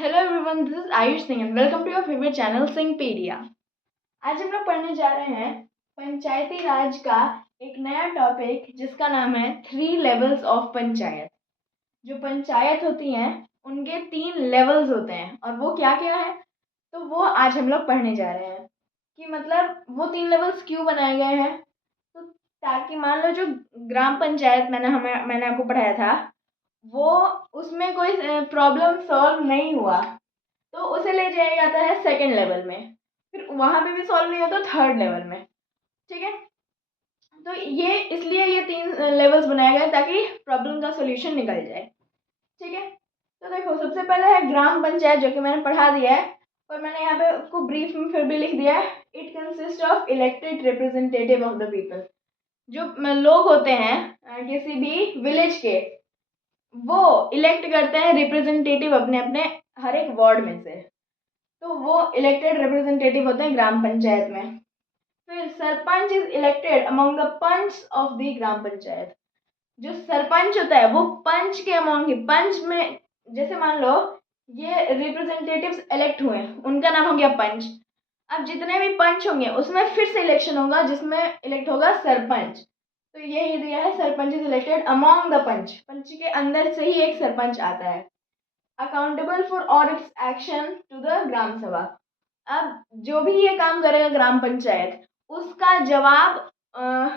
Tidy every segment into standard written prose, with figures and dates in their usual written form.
Hello everyone, this is Ayush Singh and welcome to your favourite channel Singhpedia. आज हम लोग पढ़ने जा रहे हैं पंचायती राज का एक नया टॉपिक जिसका नाम है 3 लेवल्स ऑफ पंचायत। जो पंचायत होती हैं उनके 3 लेवल्स होते हैं और वो क्या क्या है, तो वो आज हम लोग पढ़ने जा रहे हैं कि मतलब वो 3 लेवल्स क्यों बनाए गए हैं। तो ताकि मान लो जो ग्राम पंचायत मैंने आपको पढ़ाया था, वो उसमें कोई प्रॉब्लम सॉल्व नहीं हुआ तो उसे ले जाया जाता है सेकंड लेवल में, फिर वहाँ पे भी सॉल्व नहीं होता तो थर्ड लेवल में। ठीक है, तो ये इसलिए ये 3 लेवल्स बनाए गए ताकि प्रॉब्लम का सोल्यूशन निकल जाए। ठीक है, तो देखो सबसे पहले है ग्राम पंचायत, जो कि मैंने पढ़ा दिया है और मैंने यहाँ पे उसको ब्रीफ में फिर भी लिख दिया है। It consist of elected representative of the people. जो लोग होते हैं किसी भी विलेज के, वो इलेक्ट करते हैं रिप्रेजेंटेटिव अपने अपने हर एक वार्ड में से, तो वो इलेक्टेड रिप्रेजेंटेटिव होते हैं ग्राम पंचायत में। फिर sarpanch is elected among the panch of the gram panchayat. जो सरपंच होता है वो पंच के अमंग ही, पंच में जैसे मान लो ये रिप्रेजेंटेटिव्स इलेक्ट हुए, उनका नाम हो गया पंच। अब जितने भी पंच होंगे उसमें फिर से इलेक्शन होगा जिसमें इलेक्ट होगा सरपंच। तो यही दिया है, sarpanch is elected among the panch, panch के अंदर से ही एक सरपंच आता है। Accountable for all its action to the gram sabha. अब जो भी ये काम करेगा ग्राम पंचायत, उसका जवाब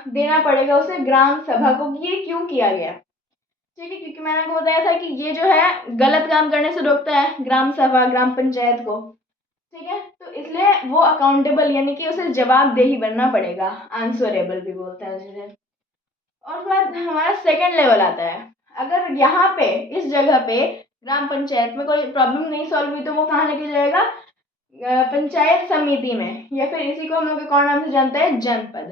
देना पड़ेगा उसे ग्राम सभा को कि ये क्यों किया गया। ठीक है, क्योंकि मैंने आपको बताया था कि ये जो है गलत काम करने से रोकता है ग्राम सभा ग्राम पंचायत को। ठीक है, तो इसलिए वो अकाउंटेबल यानी कि उसे जवाबदेही बनना पड़ेगा, आंसरेबल भी बोलते हैं जिसे। और फिर हमारा सेकंड लेवल आता है। अगर यहाँ पे इस जगह पे ग्राम पंचायत में कोई प्रॉब्लम नहीं सॉल्व हुई तो वो कहाँ लेके जाएगा, पंचायत समिति में, या फिर इसी को हम लोग कौन नाम से जानते हैं, जनपद।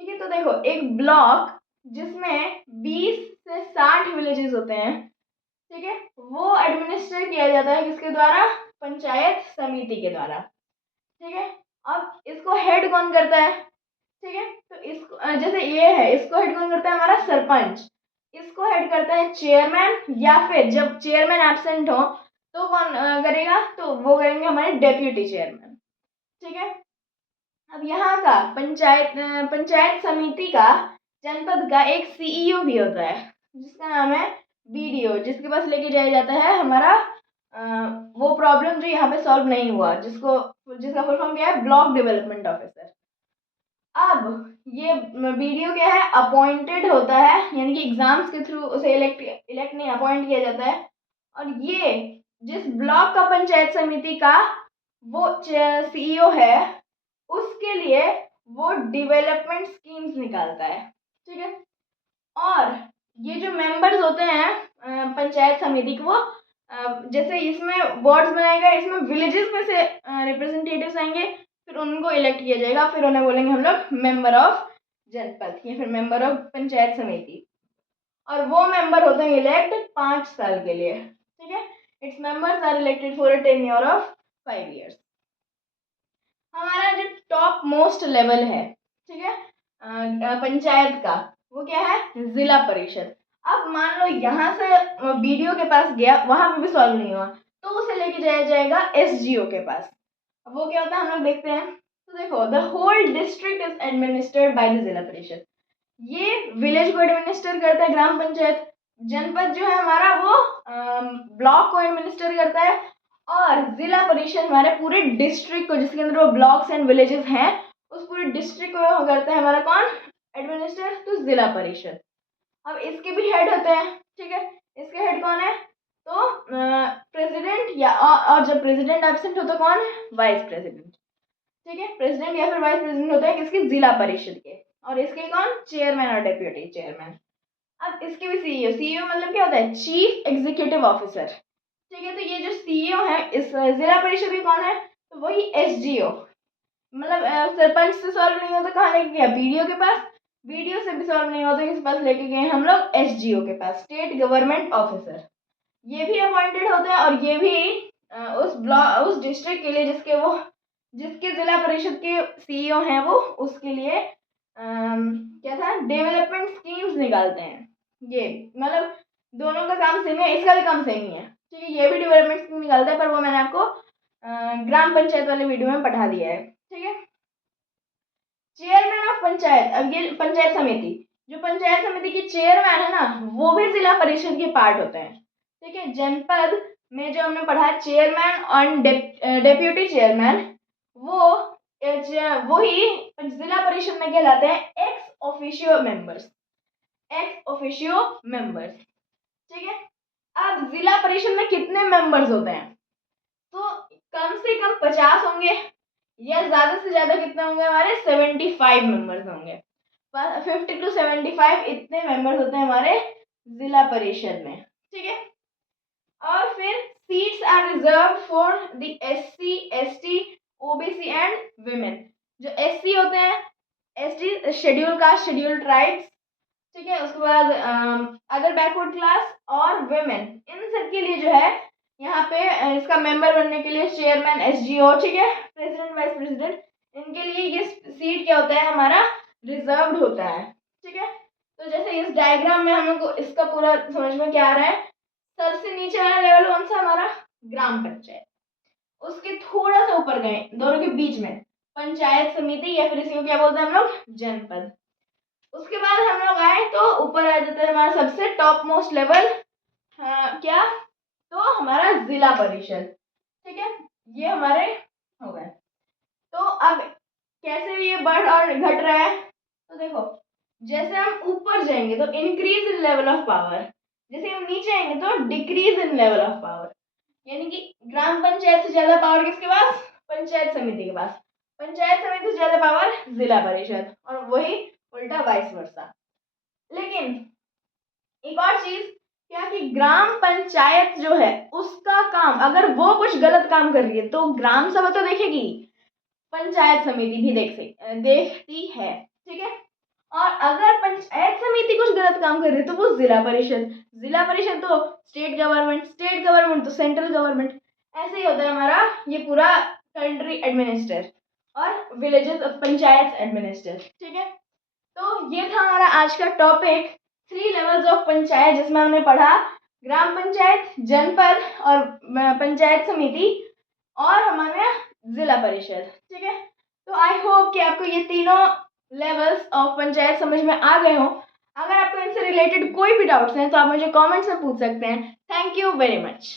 ठीक है, तो देखो एक ब्लॉक जिसमें 20 से 60 विलेजेस होते हैं, ठीक है, वो एडमिनिस्टर किया जाता है किसके द्वारा, पंचायत समिति के द्वारा। ठीक है, अब इसको हेड कौन करता है, ठीक है, तो इसको जैसे ये है, इसको हेड कौन करता है, हमारा सरपंच। इसको हेड करता है चेयरमैन, या फिर जब चेयरमैन एब्सेंट हो तो कौन करेगा, तो वो करेंगे हमारे डेप्यूटी चेयरमैन। ठीक है, अब यहाँ का पंचायत समिति का, जनपद का एक सीईओ भी होता है जिसका नाम है बीडीओ, जिसके पास लेके जाया जाता है हमारा वो प्रॉब्लम जो यहाँ पे सॉल्व नहीं हुआ, जिसका फुल फॉर्म क्या है, ब्लॉक डेवलपमेंट ऑफिसर। अब ये बीडीओ क्या है, अपॉइंटेड होता है, यानी कि एग्जाम्स के थ्रू उसे इलेक्ट नहीं, अपॉइंट किया जाता है। और ये जिस ब्लॉक का पंचायत समिति का वो सीईओ है, उसके लिए वो डेवलपमेंट स्कीम्स निकालता है। ठीक है, और ये जो मेंबर्स होते हैं पंचायत समिति के, वो जैसे इसमें वार्ड्स बनाए गए, इसमें विलेजेस में से रिप्रेजेंटेटिव्स आएंगे, फिर उनको इलेक्ट किया जाएगा, फिर उन्हें बोलेंगे हम लोग मेंबर ऑफ जनपद या फिर मेंबर ऑफ पंचायत समिति। और वो मेंबर होते हैं इलेक्ट 5 साल के लिए। ठीक है, its members are elected for a tenure of 5 years। हमारा जो टॉप मोस्ट लेवल है, ठीक है, पंचायत का, वो क्या है, जिला परिषद। अब मान लो यहाँ से बीडीओ के पास गया, वहां पे भी सॉल्व नहीं हुआ, तो उसे लेके जाया जाएगा एसडीओ के पास। अब वो क्या होता है हम लोग देखते हैं। तो देखो, the whole district is administered by the zila parishad. ये विलेज को एडमिनिस्टर करता है ग्राम पंचायत। जनपद जो है हमारा वो ब्लॉक को एडमिनिस्टर करता है। और जिला परिषद हमारे पूरे डिस्ट्रिक्ट को, जिसके अंदर वो ब्लॉक्स एंड विलेजेस हैं, उस पूरे डिस्ट्रिक्ट को करता है हमारा कौन, एडमिनिस्टर, तो जिला परिषद। अब इसके भी हेड होते हैं। ठीक है, इसके हेड कौन है, तो प्रेसिडेंट, या और जब प्रेसिडेंट एब्सेंट हो तो कौन, वाइस प्रेसिडेंट। ठीक है, प्रेसिडेंट या फिर वाइस प्रेसिडेंट होते हैं किसके, जिला परिषद के। और इसके कौन, चेयरमैन और डेप्यूटी चेयरमैन। अब इसके भी सीईओ, सीईओ मतलब क्या होता है, चीफ एग्जीक्यूटिव ऑफिसर। ठीक है, तो ये जो सीईओ है इस जिला परिषद के कौन है, तो वही एसडीओ। मतलब सरपंच से सॉल्व नहीं होता कहाँ लेके गया, बीडीओ के पास। बीडीओ से भी सॉल्व नहीं होता किस पास लेके गए हम लोग, एसडीओ के पास, स्टेट गवर्नमेंट ऑफिसर। ये भी अपॉइंटेड होता है और ये भी उस ब्लॉक, उस डिस्ट्रिक्ट के लिए जिसके जिला परिषद के सीईओ हैं, वो उसके लिए क्या था, डेवलपमेंट स्कीम्स निकालते हैं। ये मतलब दोनों का काम सेम है, इसका भी काम सेम ही है। ठीक है, ये भी डेवलपमेंट स्कीम निकालता है, पर वो मैंने आपको ग्राम पंचायत वाले वीडियो में पढ़ा दिया है। ठीक है, चेयरमैन ऑफ पंचायत, अब ये पंचायत समिति, जो पंचायत समिति की चेयरमैन है ना, वो भी जिला परिषद के पार्ट होते हैं। ठीक है, जनपद में जो हमने पढ़ा चेयरमैन और डेप्यूटी चेयरमैन, वो वही जिला परिषद में कहलाते हैं ex officio members, ex officio members. ठीक है, अब जिला परिषद में कितने मेंबर्स होते हैं, तो कम से कम 50 होंगे, या ज्यादा से ज्यादा कितने होंगे, हमारे 75 मेंबर्स होंगे। 50 to 75 इतने मेंबर्स होते हैं हमारे जिला परिषद में। ठीक है, और फिर seats are reserve for the SC ST OBC and women। जो SC होते हैं, ST schedule caste schedule tribes, ठीक है, उसके बाद अदर बैकवर्ड क्लास और women, इन सब के लिए जो है यहाँ पे इसका मेंबर बनने के लिए चेयरमैन SGO, ठीक है, प्रेसिडेंट वाइस प्रेसिडेंट, इनके लिए ये सीट क्या होता है, हमारा रिजर्व्ड होता है। ठीक है, तो जैसे इस डायग्राम में हम लोग को इसका पूरा समझ में क्या आ रहा है, सबसे नीचे वाला लेवल कौन सा, हमारा ग्राम पंचायत, उसके थोड़ा सा ऊपर गए दोनों के बीच में पंचायत समिति, या फिर इसको क्या बोलते हैं हम लोग, जनपद। उसके बाद हम लोग आए तो ऊपर आ जाता है हमारा सबसे टॉप मोस्ट लेवल, क्या, तो हमारा जिला परिषद। ठीक है, ये हमारे हो गए। तो अब कैसे ये बढ़ और घट रहा है, तो देखो, जैसे हम ऊपर जाएंगे तो increase in level of power, जैसे हम नीचे आएंगे तो decrease in level of power, यानी कि ग्राम पंचायत से ज्यादा पावर किसके पास, पंचायत समिति के पास, पंचायत समिति से ज्यादा पावर जिला परिषद, और वही उल्टा वाइस वर्सा। लेकिन एक और चीज क्या, कि ग्राम पंचायत जो है उसका काम, अगर वो कुछ गलत काम कर रही है तो ग्राम सभा तो देखेगी, पंचायत समिति भी देखती है। ठीक है, और अगर पंचायत समिति कुछ गलत काम कर रही है तो वो जिला परिषद, जिला परिषद तो स्टेट गवर्नमेंट, स्टेट गवर्नमेंट तो सेंट्रल गवर्नमेंट, ऐसे ही होता है हमारा ये पूरा कंट्री एडमिनिस्टर और विलेजेस पंचायत एडमिनिस्टर। ठीक है, तो ये था हमारा आज का टॉपिक, 3 लेवल्स ऑफ पंचायत, जिसमें हमने पढ़ा ग्राम पंचायत, जनपद और पंचायत समिति, और हमारा जिला परिषद। ठीक है, तो आई होप कि आपको ये तीनों लेवल्स ऑफ पंचायत समझ में आ गए हो। अगर आपको इनसे रिलेटेड कोई भी डाउट्स हैं तो आप मुझे कमेंट्स में पूछ सकते हैं। Thank you very much.